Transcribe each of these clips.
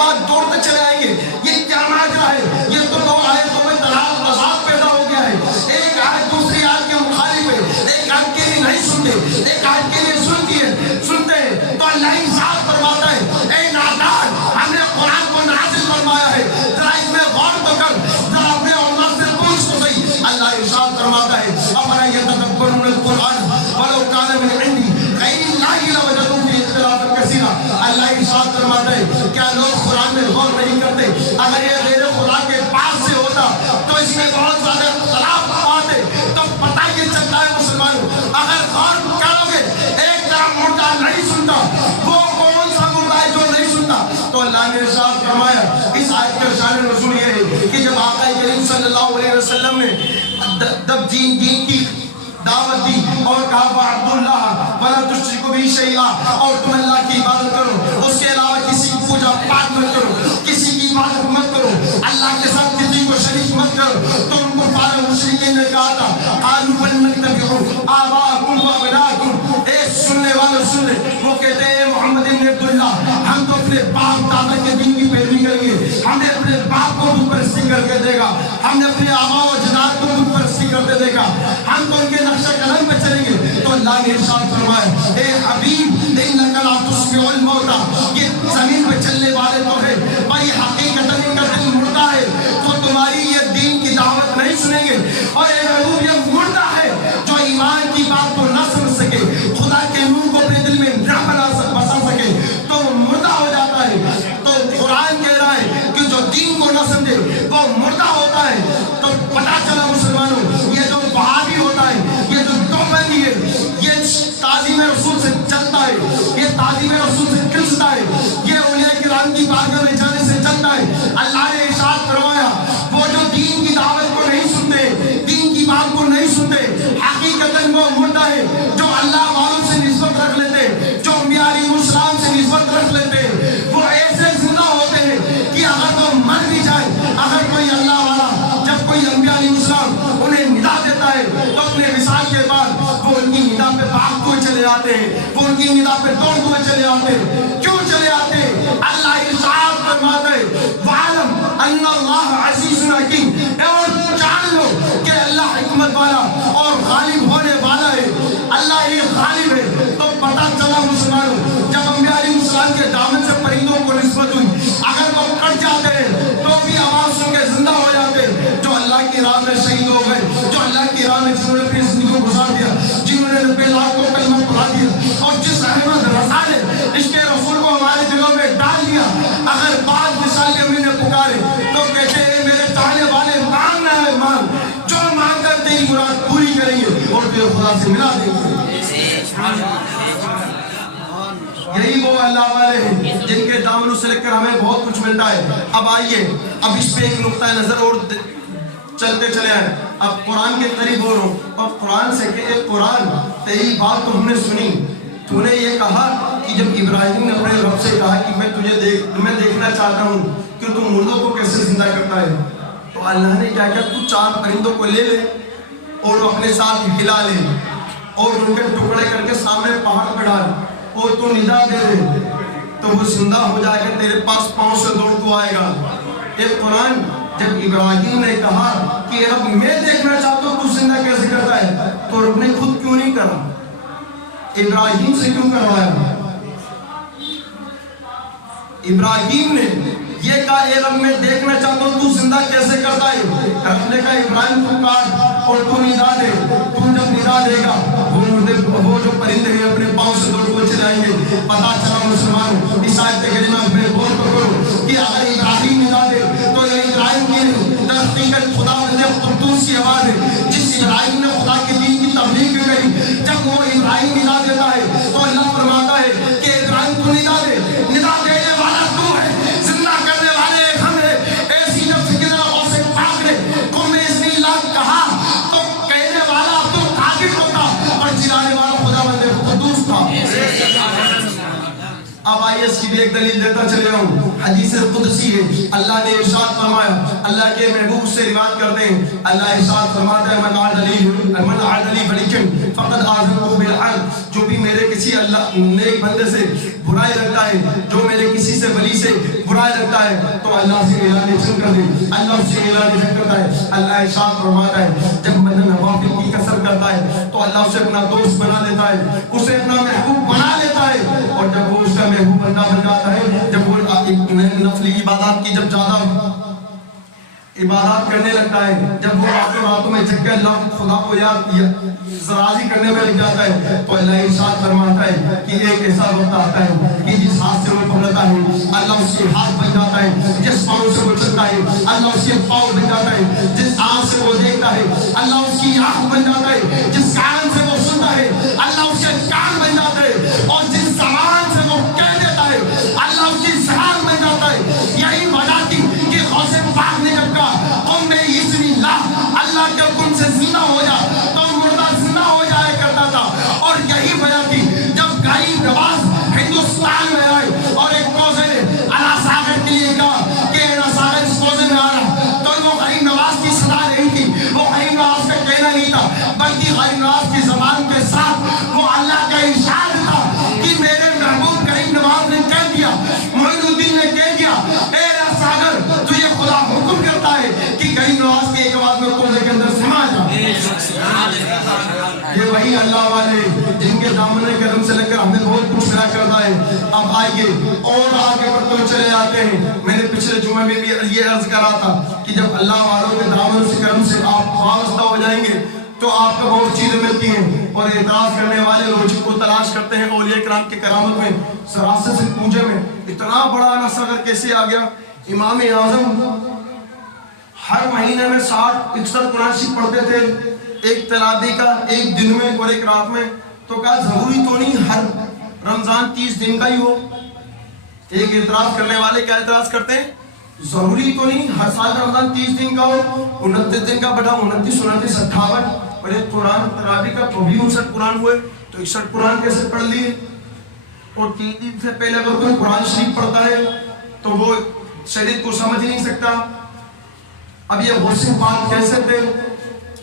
بعد دوڑتے چلے آئیں گے. یہ کیا ماجرا ہے؟ یہ تو 2 آیتوں میں تضاد پیدا ہو گیا ہے. ایک آیت دوسری آیت کے مخالف ہے. ایک آیت کے لیے نہیں سنتے, ایک آیت کے لیے سنتے ہیں. تو اللہ انصاف فرماتا ہے, اے نادان, ہم نے قرآن کو نازل فرمایا ہے, ذرا اس میں غور تو کر, ذرا اپنے علماء سے پوچھ تو صحیح. اللہ انصاف فرماتا ہے, افلا یتدبرون القرآن ولو کان من عند غیر اللہ لوجدوا فیہ اختلافا کثیرا. اللہ انصاف فرماتا ہے, کیا لوگ قرآن میں غور نہیں کرتے؟ اگر یہ غیر خدا کے پاس سے ہوتا تو اس میں بہت زیادہ اختلاف آتے. تو پتہ یہ چلتا ہے مسلمانوں, اگر غور کرو گے ایک طرح مردہ نہیں سنتا, وہ کون سا مردہ ہے جو نہیں سنتا؟ تو اللہ نے ارشاد فرمایا, اس آیت کا شان نزول یہ ہے کہ جب آقا کریم صلی اللہ علیہ وسلم نے جب دین کی دعوت دی اور کہا وَعَبْدُ اللَّهَ وَلَا تُشْرِكُوا بِهِ شَيْئًا, اور تم اللہ کی عبادت کرو, اس کے علاوہ کسی کی پوجا پاٹ مت کرو, کسی کی عبادت مت کرو, اللہ کے ساتھ کسی کو شریک مت کرو. تو ان کو فارغ مشرکین نے کہا تھا قَالُوا بَلْ نَتَّبِعُ آبَاءَكُمْ وَأَبْنَاءَكُمْ. اے سننے والوں سن لے, وہ کہتے ہیں محمد بن عبداللہ, ہم تو اپنے باپ دادا کے دین کی پیروی کریں گے, ہم نے اپنے باپ کو بت پرستی کر کے دے گا, ہم نے اپنے آبا و اجداد کو بت پرستی کرتے دے گا, ہم تو ان کے نقشہ قدم پہ چلیں گے. تو اللہ نے ارشاد فرمایا, اے حبیب انک لا تسمع الموتى, یہ زمین پہ چلنے والے تو ہے پر یہ حقیقت ان کا دل مردہ ہے, تو تمہاری یہ دین کی دعوت نہیں سنیں گے. اور اے محبوب یہ مردہ ہے جو ایمان کی بات کو نہ سمجھ سکے, خدا کے نور کو اپنے دل میں نہ بسا سکے, تو وہ مردہ ہو جاتا ہے. تو قرآن کہہ رہا ہے کہ جو دین کو نہ سمجھے وہ مردہ ہوتا ہے. تو پتہ چلا مسلمانوں, یہ جو وہابی ہوتا ہے, یہ جو دیوبندی ہے, یہ تعظیم رسول سے چلتا ہے, یہ تعظیم رسول سے کھنچتا ہے, یہ اولیاء کرام کی بارگاہ میں جانے سے چلتا ہے. اللہ نے ارشاد فرمایا, وہ جو دین کی دعوت کو نہیں سنتے, دین کی بات کو نہیں سنتے, حقیقتاً وہ مردہ ہے. جو اللہ والوں سے نسبت رکھ لیتے, جو انبیاء علیہ السلام سے نسبت رکھ لیتے, وہ ایسے زندہ ہوتے ہیں کہ اگر وہ مر بھی جائے, اگر کوئی اللہ والا جب کوئی انبیاء علیہ السلام انہیں ندا دیتا ہے تو اپنے وصال کے بعد وہ ان کی ندا پہ بھاگتے ہوئے چلے آتے ہیں, وہ ان کی ندا پہ دوڑتے ہوئے چلے آتے ہیں. کیوں چلے آتے ہیں؟ اللہ ارشاد فرماتا ہے وَعَلَمْ أَنَّ اللَّهَ عَزِيزٌ حَكِيمٌ, اور جان لو کہ اللہ حکمت والا اور غالب ہونے والا ہے. اللہ ہی غالب ہے. تو پتہ چلا مسلمانوں, جب انبیاء علیہ السلام کے دامن سے پرندوں کو نسبت ہوئی, اگر وہ کٹ جاتے ہیں تو بھی آواز سن کے زندہ ہو جاتے. جو اللہ کی راہ میں شہید ہو گئے, جو اللہ کی راہ میں جنہوں نے اپنی زندگی کو گزار دیا, جنہوں نے نبی اللہ کو کلمہ پڑھا دیا, اور جس احمد رضا نے عشق رسول کو ہمارے دلوں میں ڈال دیا, اگر بعد مثال کے میں نے پکارے تو کہتے ہیں میرے چاہنے والے مانگنا ہے مانگ, جو مانگ کر تیری مراد پوری کریں گے اور تیرے خدا سے ملا دیں گے. یہی وہ اللہ والے ہیں جن کے دامنوں سے لے کر ہمیں بہت کچھ ملتا ہے. اب آئیے, اب اس پہ ایک نقطہ نظر اور چلتے چلے آئے. اب قرآن کے قریب ہو رہا ہوں, اب قرآن سے کہ اے قرآن, تیری بات تو ہم نے سنی, تو نے یہ کہا کہ جب ابراہیم نے اپنے رب سے کہا کہ میں دیکھنا چاہتا ہوں کہ تم مردوں کو کیسے زندہ کرتا ہے, تو اللہ نے کیا کیا, تو 4 پرندوں کو لے لے اور اپنے ساتھ ہلا لے اور ان کے ٹکڑے کر کے سامنے پہاڑ پہ ڈال, اور تو ندا دے دے, تو وہ زندہ ہو جائے گا, تیرے پاس پاؤں سے دوڑ تو آئے گا. اے قرآن, جب ابراہیم نے کہا کہ اب میں دیکھنا چاہتا ہوں تو زندہ کیسے کرتا ہے, تو رب نے خود کیوں نہیں کرا, ابراہیم سے کیوں کروایا؟ ابراہیم نے یہ کہا اے رب میں دیکھنا چاہتا ہوں تو زندہ کیسے کرتا ہے. رب نے کہا ابراہیم تو کاٹ اور تو ندا دے, تم جب ندا دے گا وہ جو پرندے ہیں اپنے پاؤں سے دوڑ کو چلائیں گے. پتا چلا مسلمان, اس آیت کریمہ میں غور کرو کہ اگر ابراہیم ندا دے تو یہ ابراہیم کی تحقیقت خدا بندے قدوس کی آواز ہے, جس ابراہیم نے خدا کے دین کی تبلیغ کری. جب وہ ابراہیم ندا دیتا ہے تو اللہ فرماتا ہے کہ ابراہیم تو ندا دے, ندا دینے والا تو ہے, زندہ کرنے والے ہم ہیں. ایسی جب فکر اور سے پاک نے قوم نے اس نے اللہ کہا تو کہنے والا تو تعریف ہوتا اور جلانے والا خدا بندے قدوس تھا. اب آئیے اس کی بھی ایک دلیل دیتا چلے ہوں. حدیث قدسی ہے, اللہ نے ارشاد فرمایا, اللہ کے محبوب سے روایت کرتے ہیں, اللہ ارشاد فرماتا ہے من عاد لی ولیًا فقد آذنته بالحرب, جو بھی میرے کسی اللہ نیک بندے سے برائی رکھتا ہے, جو میرے کسی سے ولی سے برائی لگتا ہے تو اللہ سے اعلان کر دے، اللہ سے اعلان کرتا ہے۔ اللہ ارشاد فرماتا ہے جب بندہ نوافل کی کثرت کرتا ہے تو اللہ اسے اپنا دوست بنا لیتا ہے، اسے اپنا محبوب بنا لیتا ہے، اور جب وہ اس کا محبوب بندہ بن جاتا ہے، جب وہ نفلی عبادات کی جب زیادہ عبادات کرنے لگتا ہے، جب وہ راتوں میں جگ کے اللہ خدا کو یاد راضی کرنے میں لگ جاتا ہے، تو اللہ ارشاد فرماتا ہے کہ ایک ایسا وقت آتا ہے کہ جس ہاتھ سے وہ پکڑتا ہے اللہ اس کے ہاتھ بن جاتا ہے، جس پاؤں سے وہ چلتا ہے اللہ اس کے پاؤں بن جاتا ہے، جس آنکھ سے وہ دیکھتا ہے اللہ اس کی آنکھ بن جاتا ہے، جس کان سے وہ سنتا ہے اللہ اس کے کان بن جاتا ہے، اور جس زبان سے وہ کہہ دیتا ہے اللہ اس کی زبان بن جاتا ہے۔ یہی وجہ تھی کہ غوث پاک نے جب کہا قم بِإِذْنِ اللَّهِ، اللہ کے حکم سے زندہ ہو جا، تو مردہ زندہ ہو جایا کرتا تھا۔ اور یہی وجہ تھی جب غریب نواز ہندوستان میں آئے اور ایک کوزے نے اللہ ساگر کے لیے کہا کہ اللہ ساگر اس کوزے میں آ رہا، تو وہ غریب نواز کی صدا نہیں تھی، وہ غریب نواز کا کہنا نہیں تھا، بلکہ غریب نواز کی زبان کے ساتھ وہ اللہ کا ارشاد تھا کہ میرے محبوب غریب نواز نے کہہ دیا، معین الدین نے کہہ دیا، اے اللہ ساگر تجھے خدا حکم کرتا ہے کہ غریب نواز کے ایک آواز میں کوزے کے اندر سما جا۔ یہ وہی اللہ والے جن کے دامن کرم سے لے کر ہمیں بہت کچھ ملا کرتا ہے۔ اب آئیے اور آگے بڑھتے چلے آتے ہیں۔ میں نے پچھلے جمعے میں بھی یہ عرض کرا تھا کہ جب اللہ والوں کے دامن سے کرم سے آپ وابستہ ہو جائیں گے تو آپ کو بہت چیزیں ملتی ہیں، اور اعتراض کرنے والے لوگ کو تلاش کرتے ہیں اولیاء کرام کی کرامت میں، سراست سے پوجے میں اتنا بڑا نصر کیسے آ گیا۔ امام اعظم ہر مہینے میں 60-61 قرآن شریف پڑھتے تھے، ایک تلاوی کا ایک دن میں اور ایک رات میں، تو کہا ضروری تو نہیں ہر رمضان 30 دن کا ہی ہو۔ ایک اعتراض کرنے والے کیا اعتراض کرتے ہیں، ضروری تو نہیں ہر سال رمضان 30 دن کا ہو، 29 دن کا بڑھا 29 29 58، اور ایک قرآن تراوی کا تو بھی 59 قرآن ہوئے، تو 61 قرآن کیسے پڑھ لیے؟ اور 3 دن سے پہلے اگر کوئی قرآن شریف پڑھتا ہے تو وہ شریعت کو سمجھ نہیں سکتا۔ اب یہ غوث پاک کیسے تھے،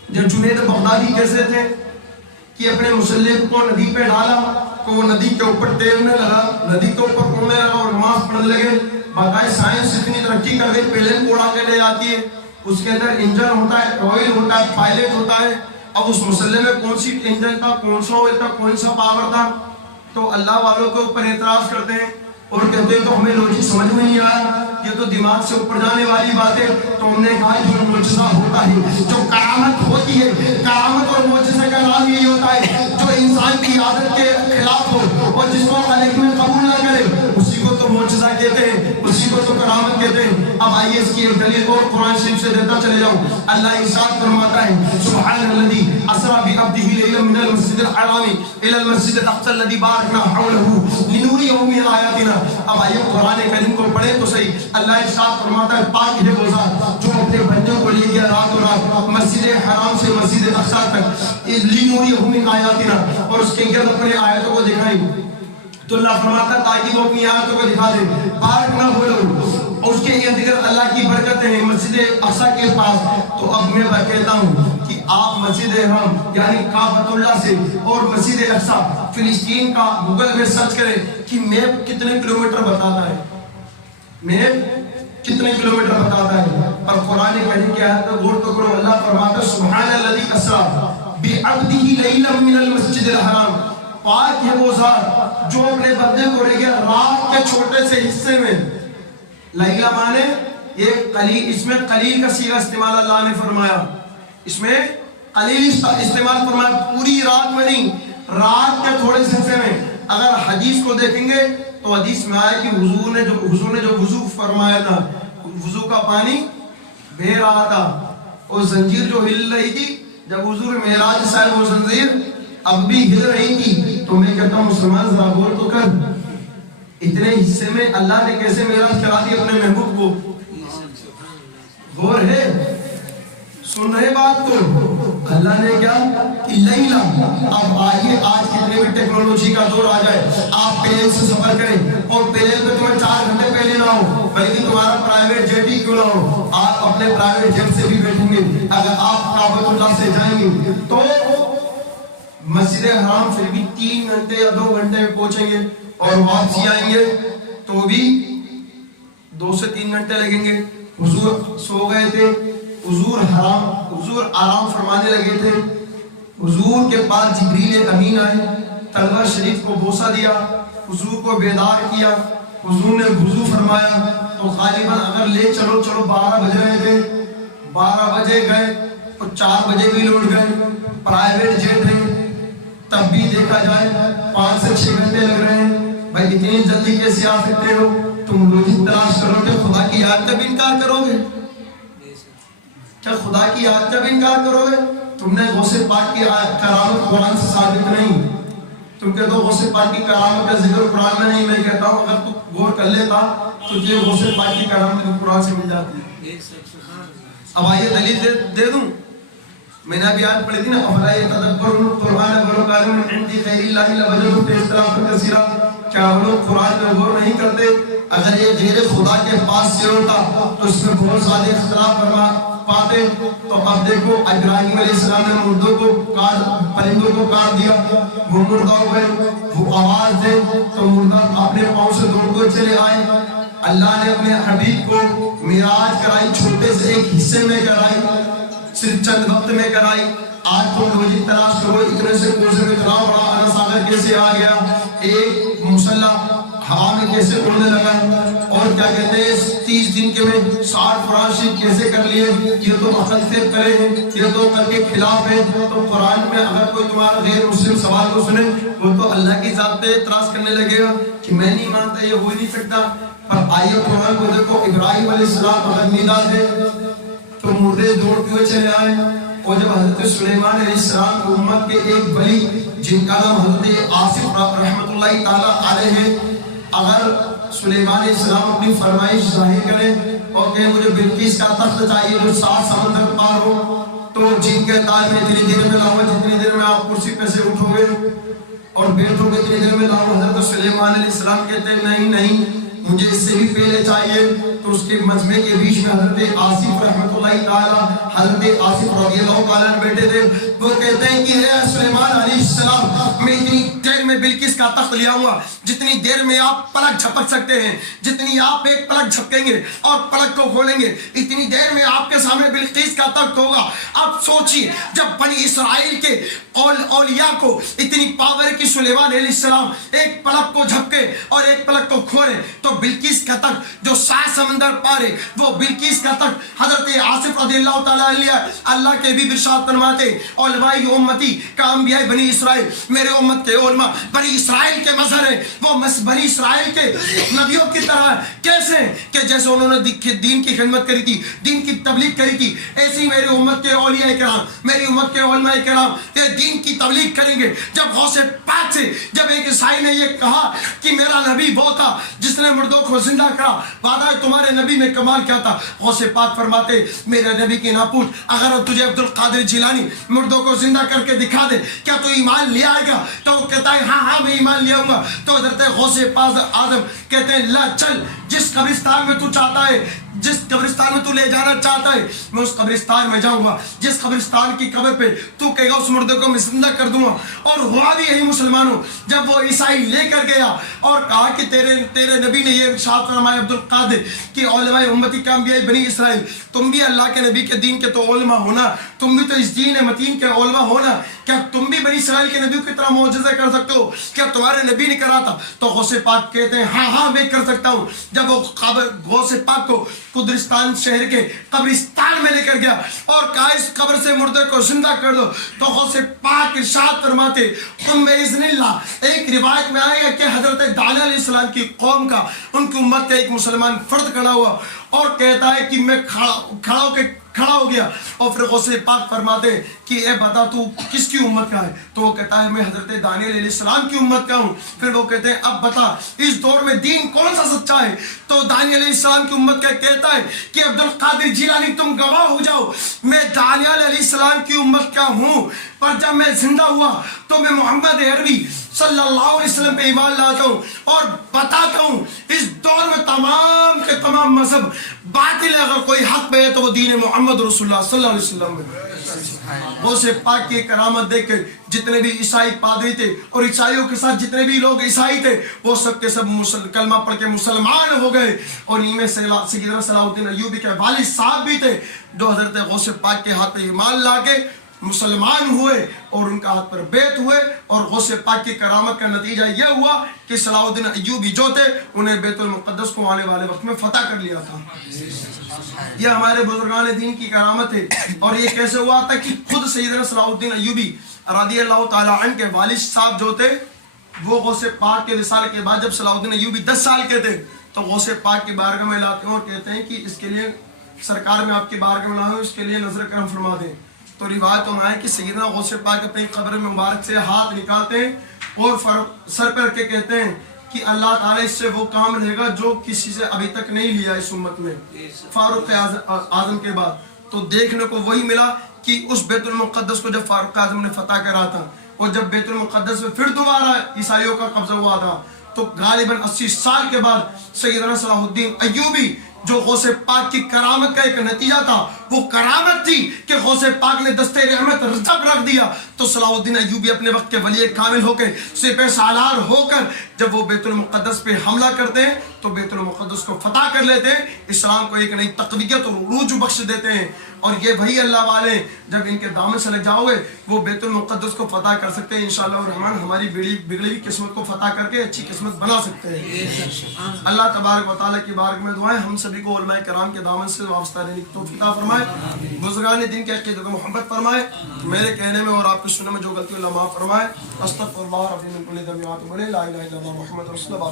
جب جنید بغدادی کیسے تھے کہ اپنے مسلح کو ندی پہ ڈالا تو وہ ندی کے اوپر تیرنے لگا، ندی کے اوپر اڑنے لگا اور نماز پڑھنے لگے۔ باقاعدہ سائنس اتنی ترقی کر گئی، پلین کو اڑا کے لے جاتی ہے، اس کے اندر انجن ہوتا ہے، آئل ہوتا ہے، پائلٹ ہوتا ہے۔ اب اس مسلح میں کون سی انجن تھا، کون سا آئل تھا، کون سا پاور تھا؟ تو اللہ والوں کے اوپر اعتراض کرتے ہیں اور کہتے ہیں تو ہمیں لوجک سمجھ میں نہیں آیا، یہ تو دماغ سے اوپر جانے والی بات ہے۔ تو ہم نے کہا جو معجزہ ہوتا ہے، جو کرامت ہوتی ہے، کرامت اور معجزے کا نام یہی ہوتا ہے جو انسان کی عادت کے خلاف ہو اور جس کو خالق میں قبول نہ کرے، اسی کو تو معجزہ کہتے ہیں، اسی کو تو کرامت کہتے ہیں۔ اب آئیے اس کی ایک دلیل اور قرآن شریف سے دیتا چلے جاؤں۔ اللہ ارشاد فرماتا ہے سبحان الذی اسریٰ بعبدہ لیلا من المسجد الحرام الی المسجد الاقصی الذی بارکنا حولہ لنریہ من آیاتنا۔ اب آئیے قرآن کریم کو پڑھیں تو صحیح۔ اللہ ارشاد فرماتا ہے پاک ہے وہ ذات جو اپنے بندوں کو لے گیا رات و رات مسجد حرام سے مسجد اقصی تک لنریہ من آیاتنا، اور اس کے گرد اپنے آیتوں کو دکھائی۔ تو اللہ فرماتا ہے تاکہ وہ اپنی آیتوں کو دکھا دے، بارک نہ بولو، اور اس کے ارد گرد اللہ کی برکتیں ہیں مسجد اقصی کے پاس۔ تو اب میں کہتا ہوں کہ آپ مسجد حرام یعنی کعبۃ اللہ سے اور مسجد اقصی فلسطین کا گوگل میں سرچ کریں کہ میپ کتنے کلومیٹر بتاتا ہے، میپ کتنے کلومیٹر بتاتا ہے۔ اور قرآن کریم کی آیت پر غور تو کرو، اللہ فرماتا ہے سبحان الذی اسریٰ بعبدہ لیلا من المسجد الحرام، پاک ہے وہ ذات جو اپنے بندے کو لے گیا رات کے چھوٹے سے حصے میں۔ لیلا مانے ایک قلیل، اس میں قلیل کا صیغہ استعمال اللہ نے فرمایا، اس میں قلیل استعمال فرمایا، پوری رات میں نہیں، رات کے تھوڑے سے حصے میں۔ اگر حدیث کو دیکھیں گے تو حدیث میں آیا کہ حضور نے جو وضو فرمایا تھا، وضو کا پانی بہہ رہا تھا اور زنجیر جو ہل رہی تھی، جب حضور معراج سے آئے وہ زنجیر اب بھی ہل رہی تھی۔ تو میں کہتا ہوں مسلمان ذرا غور تو کر، اتنے حصے میں اللہ نے کیسے معراج کرا دی اپنے محبوب کو؟ غور ہے، سن رہے بات کو؟ اللہ نے کیا کہ لیلا۔ اب آئیے آج کتنے بھی ٹیکنالوجی کا دور آ جائے، آپ پلین سے سفر کریں اور پلین پہ تمہیں 4 گھنٹے پہلے نہ ہو، بلکہ تمہارا پرائیویٹ جیٹ ہی کیوں نہ ہو، آپ اپنے پرائیویٹ جیٹ سے بھی بیٹھیں گے۔ اگر آپ کعبۃ اللہ سے جائیں گے تو مسجد حرام پھر بھی 3 گھنٹے یا 2 گھنٹے میں پہنچیں گے، اور واپسی آئیں گے تو بھی 2 سے 3 گھنٹے لگیں گے. حضور سو گئے تھے, حضور آرام فرمانے لگے تھے. حضور کے پاس جبریل امین آئے, تلوہ شریف کو بوسہ دیا, حضور کو بیدار کیا. حضور نے وضو فرمایا تو غالباً اگر لے چلو 12 بج رہے تھے, 12 بجے گئے تو 4 بجے بھی لوٹ گئے. پرائیویٹ جیٹ ہے, تب بھی دیکھا جائے 5 سے 6 گھنٹے لگ رہے ہیں. بھائی اتنی جلدی کیسے آ سکتے ہو؟ تم لوگ تلاش کرو کہ خدا کی یاد جب انکار کرو گے, کیا خدا کی یاد جب انکار کرو گے؟ تم نے غوث پاک کی کرامت قرآن سے ثابت نہیں. تم کہتے ہو غوث پاک کی کرامت کا ذکر قرآن میں نہیں. میں کہتا ہوں اگر تو غور کر لیتا تو یہ غوث پاک کی کرامت قرآن سے مل جاتی. اب آئیے دلیل دے دوں. میں نے ابھی آیت پڑھی تھی نا, افلا یتدبرون القرآن ولو کان من عند غیر اللہ لوجدوا فیہ اختلافا کثیرا. کیا وہ لوگ قرآن میں غور نہیں کرتے؟ اگر یہ غیر خدا کے پاس سے ہوتا تو اس میں بہت زیادہ اختلاف پاتے. تو اب دیکھو ابراہیم علیہ السلام نے مردوں کو پرندوں کو کاٹ دیا, وہ مردہ ہو گئے, وہ آواز دے تو مردہ اپنے پاؤں سے دوڑتے چلے آئے. اللہ نے اپنے حبیب کو معراج کرائی, چھوٹے سے ایک حصے میں کرائی, صرف چند وقت میں کرائی. آج تم لوگ تلاش کرو اتنے سے کوسے میں اتنا بڑا انا ساگر کیسے آ گیا, ایک مسلح ہوا میں کیسے اڑنے لگا, اور کیا کہتے ہیں 30 دن کے میں 60 قرآن شریف کیسے کر لیے. یہ تو عقل سے کرے ہیں, یہ تو کر کے خلاف ہے. تو قرآن میں اگر کوئی تمہارا غیر مسلم سوال کو سنے وہ تو اللہ کی ذات پہ اعتراض کرنے لگے گا کہ میں نہیں مانتا, یہ ہو ہی نہیں سکتا. پر آئیے قرآن کو دیکھو, ابراہیم علیہ السلام اگر میلاد ہے تو مردے دوڑتے ہوئے چلے آئے. اور جب حضرت سلیمان علیہ السلام کو امت کے ایک ولی جن کا نام حضرت آصف رحمت اللہ تعالیٰ علیہ ہے, اگر سلیمان علیہ السلام اپنی فرمائش ظاہر کریں اور کہیں مجھے بلقیس کا تخت چاہیے جو 7 سمندر پار ہو, تو جن کہتا ہے میں اتنی دیر میں لاؤں گا جتنی دیر میں آپ کرسی پہ سے اٹھو گے اور بیٹھو گے اتنی دیر میں لاؤں. حضرت سلیمان علیہ السلام کہتے ہیں نہیں مجھے اس سے بھی پہلے چاہیے. تو اس کے مجمع کے بیچ میں حضرت آصف رحمت اللہ تعالیٰ, حضرت آصف رضی اللہ تعالیٰ بیٹھے تھے. وہ کہتے ہیں کہ اے سلیمان علیہ السلام, میں اتنی دیر میں بلقیس کا تخت لے آؤں گا جتنی دیر میں آپ پلک جھپک سکتے ہیں, جتنی آپ ایک پلک جھپکیں گے اور پلک کو کھولیں گے اتنی دیر میں آپ کے سامنے بلقیس کا تخت ہوگا. اب سوچیے جب بنی اسرائیل کے اولیاء کو اتنی پاور کی سلیمان علیہ السلام ایک پلک کو جھپکے اور ایک پلک کو کھولے, تو بلقیس کا تخت جو 7 سمندر پارے, وہ بلقیس کا تخت حضرت آصف رضی اللہ تعالیٰ عنہ اللہ کے بھی ارشاد فرماتے علماء امتی کا انبیاء بنی اسرائیل, میرے امت کے علماء بنی اسرائیل کے مظہر ہیں, وہ بنی اسرائیل کے نبیوں کی طرح کیسے کہ جیسے انہوں نے دین کی خدمت کری تھی, دین کی تبلیغ کری تھی, ایسی میری امت کے اولیاء کرام, میری امت کے علماء کرام یہ دین کی تبلیغ کریں گے. جب غوث پاک سے جب ایک عیسائی نے یہ کہا کہ میرا نبی وہ تھا جس نے مردوں کو زندہ کرا, وعدہ تمہارے نبی میں کمال کیا تھا, غوث پاک فرماتے میرے نبی کی نہ پوچھ, اگر تجھے عبد القادر جیلانی مردوں کو زندہ کر کے دکھا دے کیا تو ایمان لے آئے گا؟ تو وہ کہتا ہے ہاں میں ایمان لے آؤں گا. تو حضرت غوث پاک آدم کہتے ہیں لا چل, جس قبرستان میں تو چاہتا ہے, جس قبرستان میں تو لے جانا چاہتا ہے میں اس قبرستان میں جاؤں گا, جس قبرستان کی قبر پہ تو کہے گا اس مردے کو میں زندہ کر دوں گا. اور ہوا بھی یہی مسلمانوں, جب وہ عیسائی لے کر گیا اور کہا کہ تیرے نبی نے یہ ارشاد فرمایا عبد القادر کہ علماء امتی کا انبیاء بنی اسرائیل, تم بھی اللہ کے نبی کے دین کے تو علماء ہونا, تم بھی تو اس دین متین کے علماء ہونا, کیا تم بھی بنی اسرائیل کے نبیوں کی طرح معجزہ کر سکتے ہو؟ کیا تمہارے نبی نے کرا تھا؟ تو غوث پاک کہتے ہیں ہاں میں کر سکتا ہوں. جب وہ غوث پاک کو قدرستان شہر کے قبرستان میں لے کر گیا اور کہا اس قبر سے مردے کو زندہ کر دو, تو غوث پاک ارشاد فرماتے تم بإذن اللہ, ایک روایت میں آئے گا کہ حضرت دانیہ علیہ السلام کی قوم کا, ان کی امت کا ایک مسلمان فرد کھڑا ہوا اور کہتا ہے کہ میں کھڑا ہو گیا, اور پھر غوث پاک فرماتے کہ اے بتا تو کس کی امت کا ہے؟ تو وہ کہتا ہے میں حضرت دانیہ علیہ السلام کی امت کا ہوں. پھر وہ کہتے ہیں اب بتا اس دور میں دین کون سا سچا ہے؟ تو دانیہ علیہ السلام کی امت کا کہتا ہے کہ عبد القادر جیلانی تم گواہ ہو جاؤ, میں دانیہ علیہ السلام کی امت کا ہوں, پر جب میں زندہ ہوا تو میں محمد عربی صلی اللہ علیہ وسلم پہ ایمان لاتا ہوں اور بتاتا ہوں اس دور میں تمام کے تمام مذہب باطل ہے, اگر کوئی حق پہ ہے تو وہ دین محمد رسول اللہ صلی اللہ علیہ وسلم ہے. غوث پاک کی کرامت دیکھ کے جتنے بھی عیسائی پادری تھے اور عیسائیوں کے ساتھ جتنے بھی لوگ عیسائی تھے وہ سب کے سب کلمہ پڑھ کے مسلمان ہو گئے. اور ان میں سیدنا صلاح الدین ایوبی کے والد صاحب بھی تھے جو حضرت غوث پاک کے ہاتھ پہ ایمان لا کے مسلمان ہوئے اور ان کا ہاتھ پر بیعت ہوئے. اور غوث پاک کی کرامت کا نتیجہ یہ ہوا کہ صلاح الدین ایوبی جو تھے انہیں بیت المقدس کو آنے والے وقت میں فتح کر لیا تھا. یہ ہمارے بزرگان دین کی کرامت ہے. اور یہ کیسے ہوا تھا کہ خود سیدنا صلاح الدین ایوبی رضی اللہ تعالی عنہ کے والد صاحب جو تھے وہ غوث پاک کے وصال کے بعد جب صلاح الدین ایوبی 10 سال کے تھے تو غوث پاک کی بارگاہ میں لاتے ہیں اور کہتے ہیں کہ اس کے لیے سرکار میں آپ کی بارگاہ میں لاؤں اس کے لیے نظر کرم فرما دیں. تو روایت میں ہے کہ سیدنا غوث پاک اپنی قبر مبارک سے ہاتھ نکالتے ہیں اور سر پر کے کہتے ہیں کہ اللہ تعالیٰ اس سے وہ کام لے گا جو کسی سے ابھی تک نہیں لیا اس امت میں فاروق اعظم کے بعد. تو دیکھنے کو وہی ملا کہ اس بیت المقدس کو جب فاروق اعظم نے فتح کرا تھا اور جب بیت المقدس میں پھر دوبارہ عیسائیوں کا قبضہ ہوا تھا تو غالباً 80 سال کے بعد سیدنا صلاح الدین ایوبی جو غوث پاک کی کرامت کا ایک نتیجہ تھا وہ کرامت تھی کہ غوث پاک نے دستے رحمت رزق رکھ دیا تو صلاح الدین ایوبی اپنے وقت کے ولی کامل ہو کے سپہ سالار ہو کر جب وہ بیت المقدس پہ حملہ کرتے ہیں تو بیت المقدس کو فتح کر لیتے ہیں, اسلام کو ایک نئی تقویت اور عروج بخش دیتے ہیں. اور یہ وہی اللہ والے جب ان کے دامن سے لگ جاؤ گے وہ بیت المقدس کو فتح کر سکتے ہیں انشاءاللہ الرحمن. ہماری بگڑی ہوئی قسمت کو فتح کر کے اچھی قسمت بنا سکتے ہیں. اللہ تبارک و تعالیٰ کی بارگاہ میں دعائیں ہم سبھی کو علماء کرام کے دامن سے وابستہ رہنے کی توفیق عطا فرمائے, بزرگان دین کے عقیدے کو محبت فرمائے, میرے کہنے میں اور آپ کی سننے میں جو غلطی اللہ معاف فرمائے. استغفر اللہ ربی من کل ذنب واتوب الیہ, لا الہ الا اللہ محمد رسول اللہ.